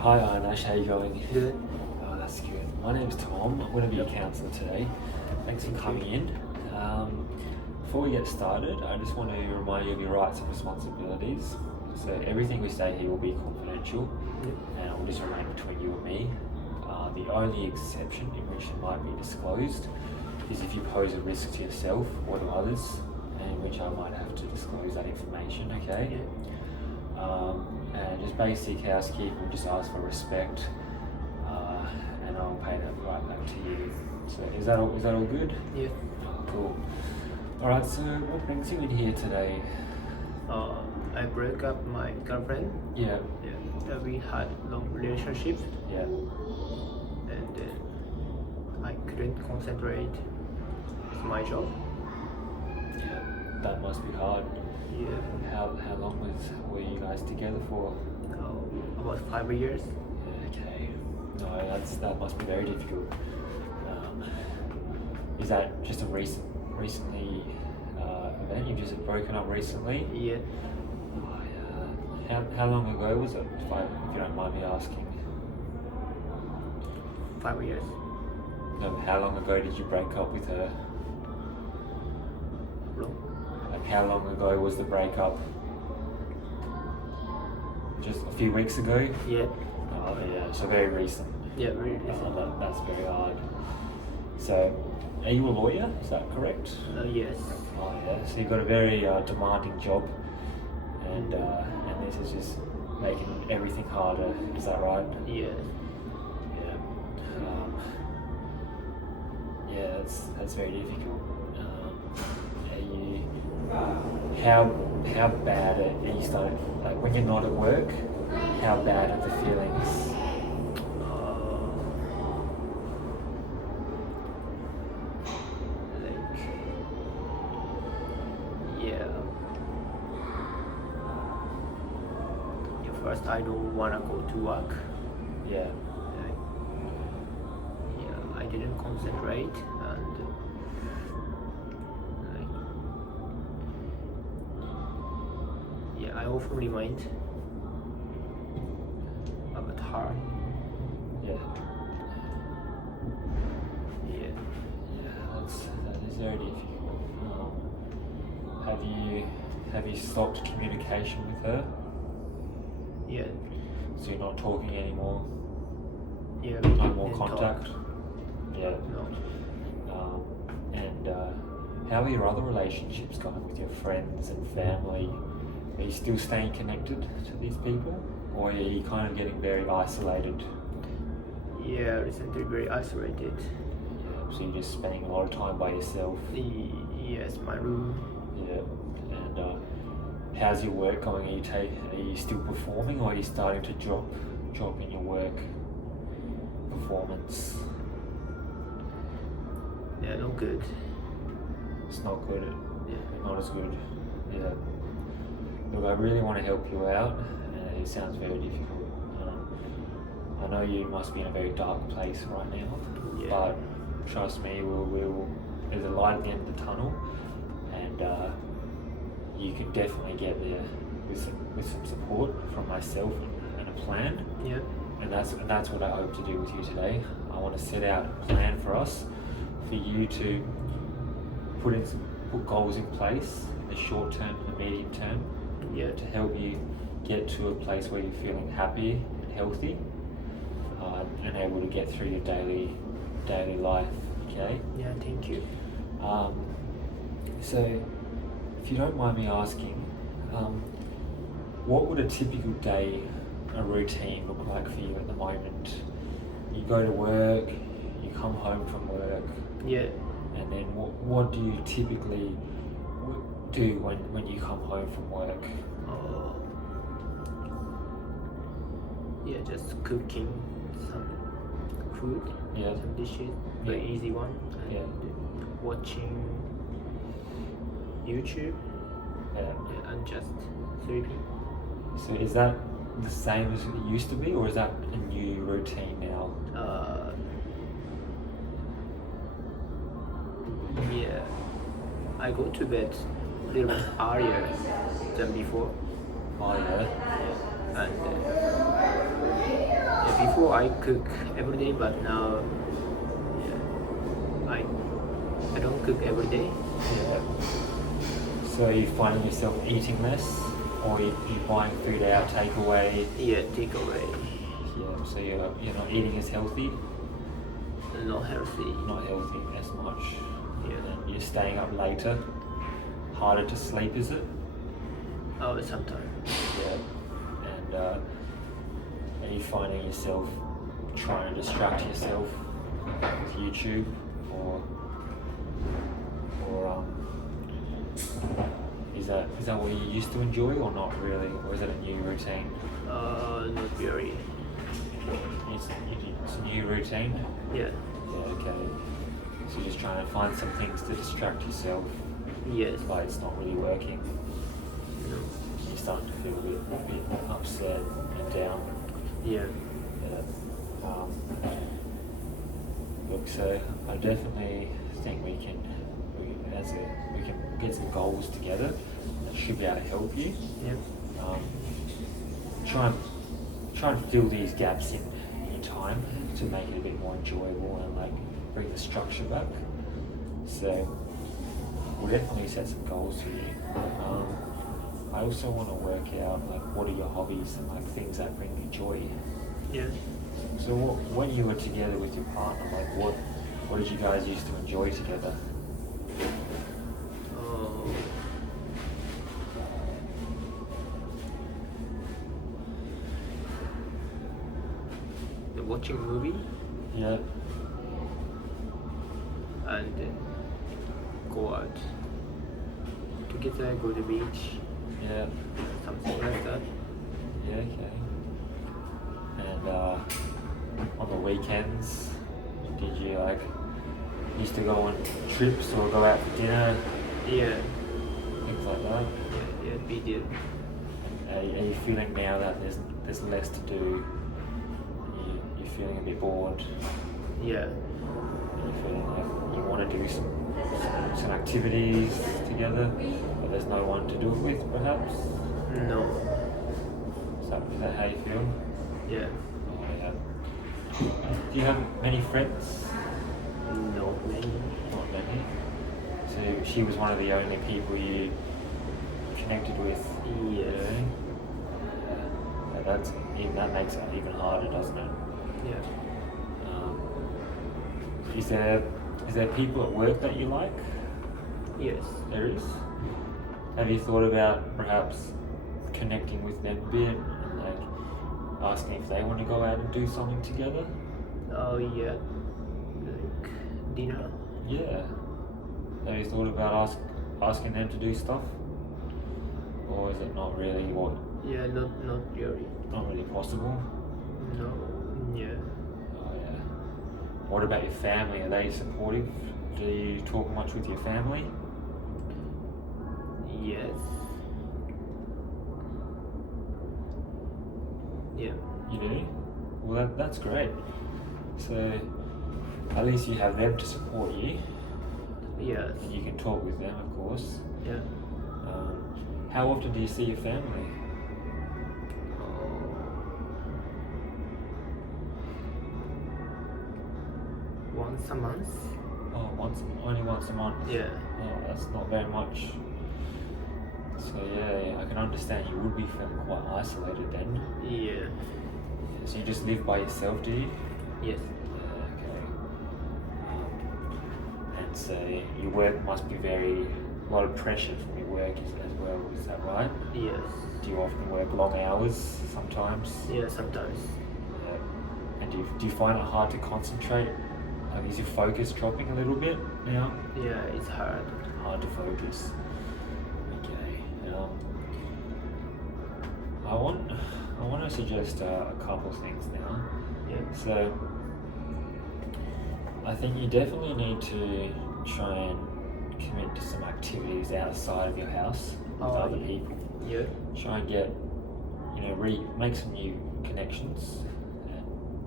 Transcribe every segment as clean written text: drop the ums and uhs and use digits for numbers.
Hi Anash, how you going? Good. Oh, that's good. My name's Tom. I'm going to be a counsellor today. Thanks for coming in. Before we get started, I just want to remind you of your rights and responsibilities. So everything we say here will be confidential, and it will just remain between you and me. The only exception in which it might be disclosed is if you pose a risk to yourself or to others, and in which I might have to disclose that information, okay? And just basic housekeeping, just ask for respect, and I'll pay that right back to you. So is that all good? Yeah. Cool. Alright, so what brings you in here today? I broke up my girlfriend. Yeah. We had long relationship, Yeah. and I couldn't concentrate with my job. Yeah. That must be hard. Yeah. How long were you guys together for? About 5 years. Okay. No, that must be very difficult. Is that just a recently event? You've just broken up recently? Yeah. Oh, yeah. How long ago was it? If you don't mind me asking. 5 years. No, how long ago did you break up with her? Long. Like how long ago was the breakup? Just a few weeks ago? Yeah. Oh yeah, so very recent. Yeah, very recent. That's very hard. So, are you a lawyer? Is that correct? Yes. Oh yeah, so you've got a very demanding job, and this is just making everything harder. Is that right? Yeah. Yeah, that's very difficult. How bad are you starting? Like when you're not at work, how bad are the feelings? First, I don't wanna go to work. Yeah. I didn't concentrate, and I often remind about her. Yeah. Yeah. That is very difficult. Have you stopped communication with her? Yeah. So you're not talking anymore? Yeah. No more contact? Talk. Yeah. No. And how are your other relationships going with your friends and family? Are you still staying connected to these people? Or are you kind of getting very isolated? Yeah, recently very isolated. Yeah, so you're just spending a lot of time by yourself? Yes, my room. Yeah. And how's your work going? Are you still performing, or are you starting to drop in your work performance? Yeah, no good. It's not good. Yeah. Not as good. Yeah. Look, I really want to help you out. It sounds very difficult. I know you must be in a very dark place right now, Yeah. but trust me, there's a light at the end of the tunnel, and you can definitely get there with some support from myself and a plan. Yeah. And that's what I hope to do with you today. I want to set out a plan for us, for you to put goals in place in the short term and the medium term. Yeah. To help you get to a place where you're feeling happy and healthy, and able to get through your daily life. Okay. Yeah. Thank you. So, if you don't mind me asking, what would a typical day, a routine look like for you at the moment? You go to work, you come home from work. Yeah. And then what do you typically do when you come home from work? Yeah, just cooking some food. Yeah. Some dishes. Very easy one. And Yeah. watching YouTube. Yeah. And just sleeping. So is that the same as it used to be, or is that a new routine now? Yeah, I go to bed a little bit earlier than before. Oh yeah. And before I cook every day, but now yeah, I don't cook every day. Yeah. So are you finding yourself eating less, or you buying food out, takeaway? Yeah, takeaway. Yeah. So you're not eating as healthy. Not healthy. Not healthy as much. Yeah. And you're staying up later. Harder to sleep, is it? Oh, sometimes. Yeah. And are you finding yourself trying to distract yourself with YouTube or is that what you used to enjoy or not really, or is it a new routine? Not very. It's a new routine. Yeah. Yeah. Okay. So you're just trying to find some things to distract yourself. Yes. But it's not really working. No. You're starting to feel a bit upset and down. Yeah. Yeah. Look, so I definitely think we can get some goals together that should be able to help you. Yeah. Try and fill these gaps in your time to make it a bit more enjoyable and like bring the structure back. So we'll definitely set some goals for you. I also want to work out like what are your hobbies and like things that bring you joy. Yeah. So when you were together with your partner, like what did you guys used to enjoy together? Watching movie. Yeah. And go out together, go to the beach. Yeah. Something like that. Yeah. Okay. And on the weekends, did you like used to go on trips or go out for dinner? Yeah. Things like that. Yeah, we did. Are you feeling now that there's less to do? You're feeling a bit bored. Yeah. You're feeling like you want to do some activities together, but there's no one to do it with, perhaps. No. Is that how you feel? Yeah. Oh, yeah. Do you have many friends? No, many. Not many. So she was one of the only people you connected with. Yes. Yeah. That makes it even harder, doesn't it? Yeah. Is there people at work that you like? Yes. There is. Have you thought about perhaps connecting with them a bit and like asking if they want to go out and do something together? Oh yeah. Like dinner. Yeah. Have you thought about asking them to do stuff? Or is it not really Yeah, not really. not really possible? No. Yeah. Oh yeah. What about your family? Are they supportive? Do you talk much with your family? Yes. Yeah. You do? Well, that's great. So at least you have them to support you, Yes. and you can talk with them, of course. Yeah. How often do you see your family? Once a month. Oh, only once a month. Yeah. Oh, that's not very much. So yeah, I can understand you would be feeling quite isolated then. Yeah. So you just live by yourself, do you? Yes. Yeah, okay. And so your work must be a lot of pressure from your work as well, is that right? Yes. Do you often work long hours sometimes? Yeah, sometimes. Yeah. And do you find it hard to concentrate? Like, is your focus dropping a little bit now? Yeah, it's hard. Hard to focus. Okay. I want to suggest a couple things now. Yeah. So I think you definitely need to try and commit to some activities outside of your house with other people. Yeah. Try and get, make some new connections and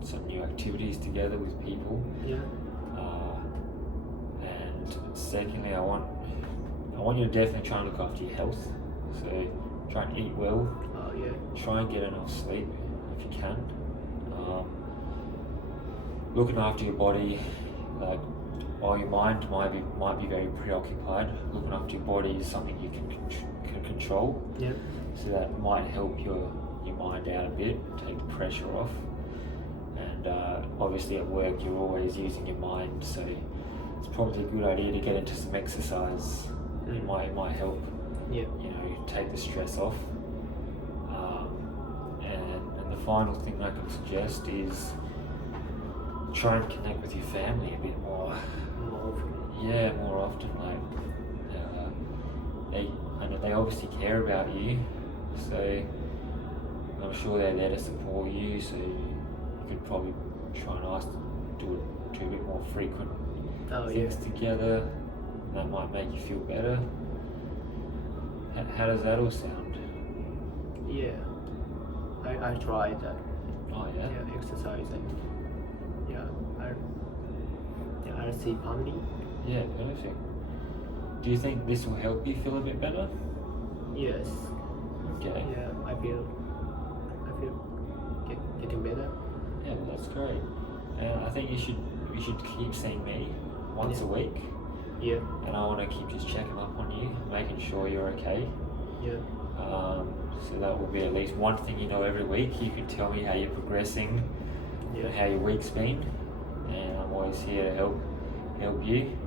some new activities together with people. Yeah. And secondly, I want you to definitely try and look after your health. So try and eat well. Oh yeah. Try and get enough sleep if you can. looking after your body, like while your mind might be very preoccupied, looking after your body is something you can control. Yeah. So that might help your mind out a bit, take the pressure off. And obviously at work you're always using your mind, so it's probably a good idea to get into some exercise. It might help. Yeah. Take the stress off. And the final thing I can suggest is try and connect with your family a bit more. More often. Yeah, more often. I know they obviously care about you, so I'm sure they're there to support you. So you could probably try and ask them to do a bit more frequent things together. That might make you feel better. How does that all sound? Yeah. I tried that. Oh yeah. Yeah, exercise and I see family. Yeah, perfect. Do you think this will help you feel a bit better? Yes. Okay. Yeah, I feel getting better. Yeah, well, that's great. And I think you should keep seeing me once a week. Yeah. And I want to keep just checking up on you, making sure you're okay. Yeah. So that will be at least one thing every week. You can tell me how you're progressing, and how your week's been, and I'm always here to help you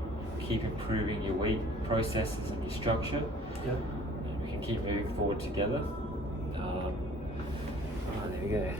keep improving your week processes and your structure. Yeah. And we can keep moving forward together. There we go.